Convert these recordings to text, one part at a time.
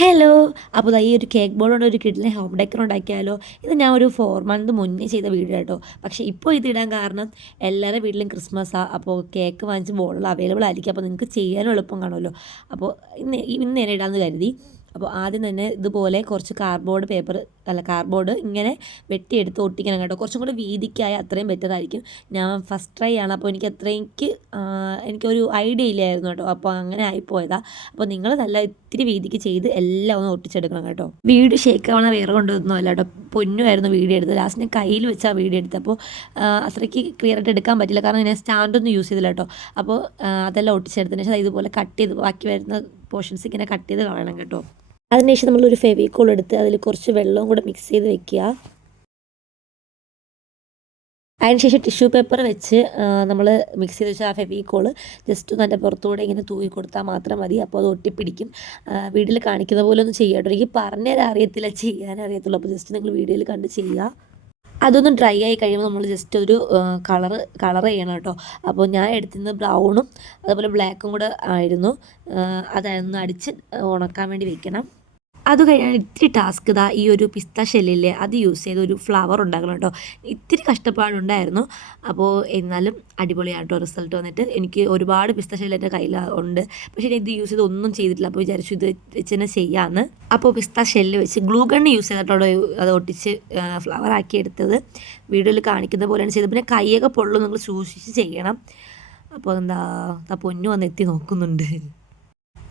Hello! അപ്പോൾ ദാ ഈ ഒരു കേക്ക് ബോർഡ് കൊണ്ട് ഒരു കിഡിലൻ ഹോം ഡെക്കർ ഉണ്ടാക്കിയാലോ? ഇത് ഞാൻ ഒരു 4 മന്ത് മുന്നേ ചെയ്ത വീഡിയോ കേട്ടോ. പക്ഷേ ഇപ്പോൾ ഇതിടാൻ കാരണം എല്ലാവരുടെ വീട്ടിലും ക്രിസ്മസാ. അപ്പോൾ കേക്ക് വാങ്ങിച്ച് ബോർഡുകൾ അവൈലബിൾ ആയിരിക്കും. അപ്പോൾ നിങ്ങൾക്ക് ചെയ്യാനും എളുപ്പം കാണുമല്ലോ. അപ്പോൾ ഇന്ന് തന്നെ ഇടാമെന്ന് കരുതി. അപ്പോൾ ആദ്യം തന്നെ ഇതുപോലെ കുറച്ച് കാർഡ്ബോർഡ് ഇങ്ങനെ വെട്ടിയെടുത്ത് ഒട്ടിക്കണം കേട്ടോ. കുറച്ചും കൂടി വീതിക്കായ അത്രയും ബെറ്റർ ആയിരിക്കും. ഞാൻ ഫസ്റ്റ് ട്രൈ ആണ്. അപ്പോൾ എനിക്കൊരു ഐഡിയ ഇല്ലായിരുന്നു കേട്ടോ. അപ്പോൾ അങ്ങനെ ആയിപ്പോയതാണ്. അപ്പോൾ നിങ്ങൾ നല്ല ഇത്തിരി വീതിക്ക് ചെയ്ത് എല്ലാം ഒന്ന് ഒട്ടിച്ചെടുക്കണം കേട്ടോ. വീഡിയോ ഷേക്കാവണ വേറെ കൊണ്ടൊന്നും അല്ല കേട്ടോ. പൊന്നുമായിരുന്നു വീഡിയോ എടുത്തത്. ലാസ്റ്റ് ഞാൻ കയ്യിൽ വെച്ചാൽ വീഡിയോ എടുത്തത്. അപ്പോൾ അത്രയ്ക്ക് ക്ലിയർ ആയിട്ട് എടുക്കാൻ പറ്റില്ല. കാരണം ഞാൻ സ്റ്റാൻഡൊന്നും യൂസ് ചെയ്തില്ല കേട്ടോ. അപ്പോൾ അതെല്ലാം ഒട്ടിച്ചെടുത്തതിന് ശേഷം ഇതുപോലെ കട്ട് ചെയ്ത് ബാക്കി വരുന്ന പോർഷൻസ് ഇങ്ങനെ കട്ട് ചെയ്ത് കളയണം കേട്ടോ. അതിനുശേഷം നമ്മളൊരു ഫെവിക്കോൾ എടുത്ത് അതിൽ കുറച്ച് വെള്ളവും കൂടെ മിക്സ് ചെയ്ത് വെക്കുക. അതിനുശേഷം ടിഷ്യൂ പേപ്പർ വെച്ച് നമ്മൾ മിക്സ് ചെയ്ത് വെച്ചാൽ ആ ഫെവിക്കോൾ ജസ്റ്റ് ഒന്ന് അതിൻ്റെ പുറത്തുകൂടെ ഇങ്ങനെ തൂവി കൊടുത്താൽ മാത്രം മതി. അപ്പോൾ അത് ഒട്ടിപ്പിടിക്കും. വീഡിയോയിൽ കാണിക്കുന്ന പോലെ ഒന്നും ചെയ്യാട്ടോ. എനിക്ക് പറഞ്ഞുതരാൻ അറിയത്തില്ല, ചെയ്യാനറിയത്തുള്ളൂ. അപ്പോൾ ജസ്റ്റ് നിങ്ങൾ വീഡിയോയിൽ കണ്ട് ചെയ്യുക. അതൊന്ന് ഡ്രൈ ആയി കഴിയുമ്പോൾ നമ്മൾ ജസ്റ്റ് ഒരു കളർ ചെയ്യണം കേട്ടോ. അപ്പോൾ ഞാൻ എടുത്തിരുന്നത് ബ്രൗണും അതുപോലെ ബ്ലാക്കും കൂടെ ആയിരുന്നു. അതൊന്ന് അടിച്ച് ഉണക്കാൻ വേണ്ടി വെക്കണം. അത് കഴിഞ്ഞാൽ ഇത്തിരി ടാസ്ക് ഇതാ ഈ ഒരു പിസ്ത ഷെല്ലില്ലേ അത് യൂസ് ചെയ്ത് ഒരു ഫ്ലവർ ഉണ്ടാക്കണം കേട്ടോ. ഇത്തിരി കഷ്ടപ്പാടുണ്ടായിരുന്നു. അപ്പോൾ എന്നാലും അടിപൊളിയാണ് കേട്ടോ റിസൾട്ട് വന്നിട്ട്. എനിക്ക് ഒരുപാട് പിസ്ത ഷെല്ല് എൻ്റെ കയ്യിൽ ഉണ്ട്. പക്ഷേ ഞാൻ ഇത് യൂസ് ചെയ്ത് ഒന്നും ചെയ്തിട്ടില്ല. അപ്പോൾ വിചാരിച്ചു ഇത് വെച്ച് തന്നെ ചെയ്യാമെന്ന്. അപ്പോൾ പിസ്ത ഷെല്ല് വെച്ച് ഗ്ലൂ ഗണ്ണ് യൂസ് ചെയ്തിട്ടോ അത് ഒട്ടിച്ച് ഫ്ലവർ ആക്കി എടുത്തത്. വീഡിയോയിൽ കാണിക്കുന്ന പോലെയാണ് ചെയ്തത്. പിന്നെ കൈയൊക്കെ പൊള്ളും, നിങ്ങൾ സൂക്ഷിച്ച് ചെയ്യണം. അപ്പോൾ പൊന്നു വന്ന് എത്തി നോക്കുന്നുണ്ട്.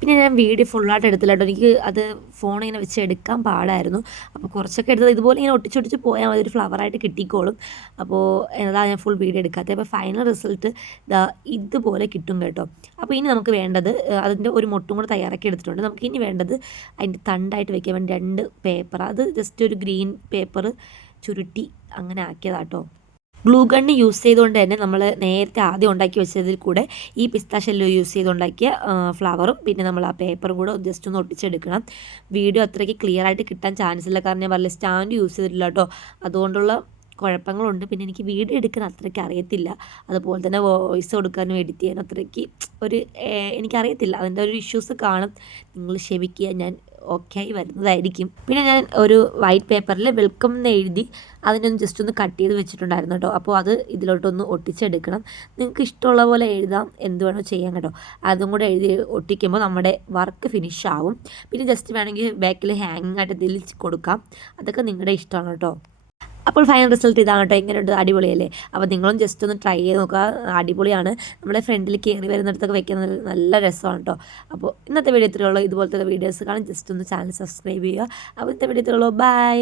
പിന്നെ ഞാൻ വീഡിയോ ഫുള്ളായിട്ട് എടുത്തില്ല കേട്ടോ. എനിക്ക് അത് ഫോണിങ്ങനെ വെച്ച് എടുക്കാൻ പാടായിരുന്നു. അപ്പോൾ കുറച്ചൊക്കെ എടുത്തത് ഇതുപോലെ ഇങ്ങനെ ഒട്ടിച്ചൊട്ടിച്ച് പോയാൽ മതി, ഒരു ഫ്ലവറായിട്ട് കിട്ടിക്കോളും. അപ്പോൾ അതാണ് ഞാൻ ഫുൾ വീഡിയോ എടുക്കാത്തത്. അപ്പോൾ ഫൈനൽ റിസൾട്ട് ഇതുപോലെ കിട്ടും കേട്ടോ. അപ്പോൾ ഇനി നമുക്ക് വേണ്ടത് അതിൻ്റെ ഒരു മൊട്ടും കൂടെ തയ്യാറാക്കി എടുത്തിട്ടുണ്ട്. നമുക്ക് ഇനി വേണ്ടത് അതിൻ്റെ തണ്ടായിട്ട് വെക്കാൻ വേണ്ടി 2 പേപ്പർ, അത് ജസ്റ്റ് ഒരു ഗ്രീൻ പേപ്പർ ചുരുട്ടി അങ്ങനെ ആക്കിയതാട്ടോ. ഗ്ലൂ ഗണ്ണ് യൂസ് ചെയ്തുകൊണ്ട് തന്നെ നമ്മൾ നേരത്തെ ആദ്യം ഉണ്ടാക്കി വെച്ചതിൽ കൂടെ ഈ പിസ്ത ഷെല്ല് യൂസ് ചെയ്തുണ്ടാക്കിയ ഫ്ലവറും പിന്നെ നമ്മൾ ആ പേപ്പറും കൂടെ ജസ്റ്റ് ഒന്ന് ഒട്ടിച്ചെടുക്കണം. വീഡിയോ അത്രയ്ക്ക് ക്ലിയർ ആയിട്ട് കിട്ടാൻ ചാൻസ് ഇല്ല. കാരണം ഞാൻ പറഞ്ഞില്ല സ്റ്റാൻഡ് യൂസ് ചെയ്തിട്ടില്ല കേട്ടോ. അതുകൊണ്ടുള്ള കുഴപ്പങ്ങളുണ്ട്. പിന്നെ എനിക്ക് വീഡിയോ എടുക്കാൻ അത്രയ്ക്ക് അറിയത്തില്ല. അതുപോലെ തന്നെ വോയിസ് കൊടുക്കാനും എഡിറ്റ് ചെയ്യാനും അത്രയ്ക്ക് എനിക്കറിയത്തില്ല. അതിൻ്റെ ഒരു ഇഷ്യൂസ് കാണും. നിങ്ങൾ ക്ഷമിക്കുക, ഞാൻ ഓക്കെ ആയി വരുന്നതായിരിക്കും. പിന്നെ ഞാൻ ഒരു വൈറ്റ് പേപ്പറിൽ വെൽക്കം എന്ന് എഴുതി അതിനൊന്ന് ജസ്റ്റ് ഒന്ന് കട്ട് ചെയ്ത് വെച്ചിട്ടുണ്ടായിരുന്നു കേട്ടോ. അപ്പോൾ അത് ഇതിലോട്ടൊന്ന് ഒട്ടിച്ചെടുക്കണം. നിങ്ങൾക്ക് ഇഷ്ടമുള്ള പോലെ എഴുതാം, എന്ത് വേണോ ചെയ്യാം കേട്ടോ. അതും കൂടെ എഴുതി ഒട്ടിക്കുമ്പോൾ നമ്മുടെ വർക്ക് ഫിനിഷ് ആവും. പിന്നെ ജസ്റ്റ് വേണമെങ്കിൽ ബാക്കിൽ ഹാങ്ങിങ് ആയിട്ട് ഇതിൽ കൊടുക്കാം. അതൊക്കെ നിങ്ങളുടെ ഇഷ്ടമാണ് കേട്ടോ. അപ്പോൾ ഫൈനൽ റിസൾട്ട് ഇതാണ് കേട്ടോ. എങ്ങനെയുണ്ട്? അടിപൊളിയല്ലേ? അപ്പോൾ നിങ്ങളും ജസ്റ്റ് ഒന്ന് ട്രൈ ചെയ്ത് നോക്കുക. അടിപൊളിയാണ്. നമ്മുടെ ഫ്രണ്ടിൽ കയറി വരുന്നിടത്തൊക്കെ വെക്കുന്നത് നല്ല രസമാണ് കേട്ടോ. അപ്പോൾ ഇന്നത്തെ വീഡിയോ ഇത്രയുള്ളൂ. ഇതുപോലത്തെ വീഡിയോസ് കാണാൻ ജസ്റ്റ് ഒന്ന് ചാനൽ സബ്സ്ക്രൈബ് ചെയ്യുക. അപ്പോൾ ഇന്നത്തെ വീഡിയോ ഇത്രയുള്ളൂ. ബൈ.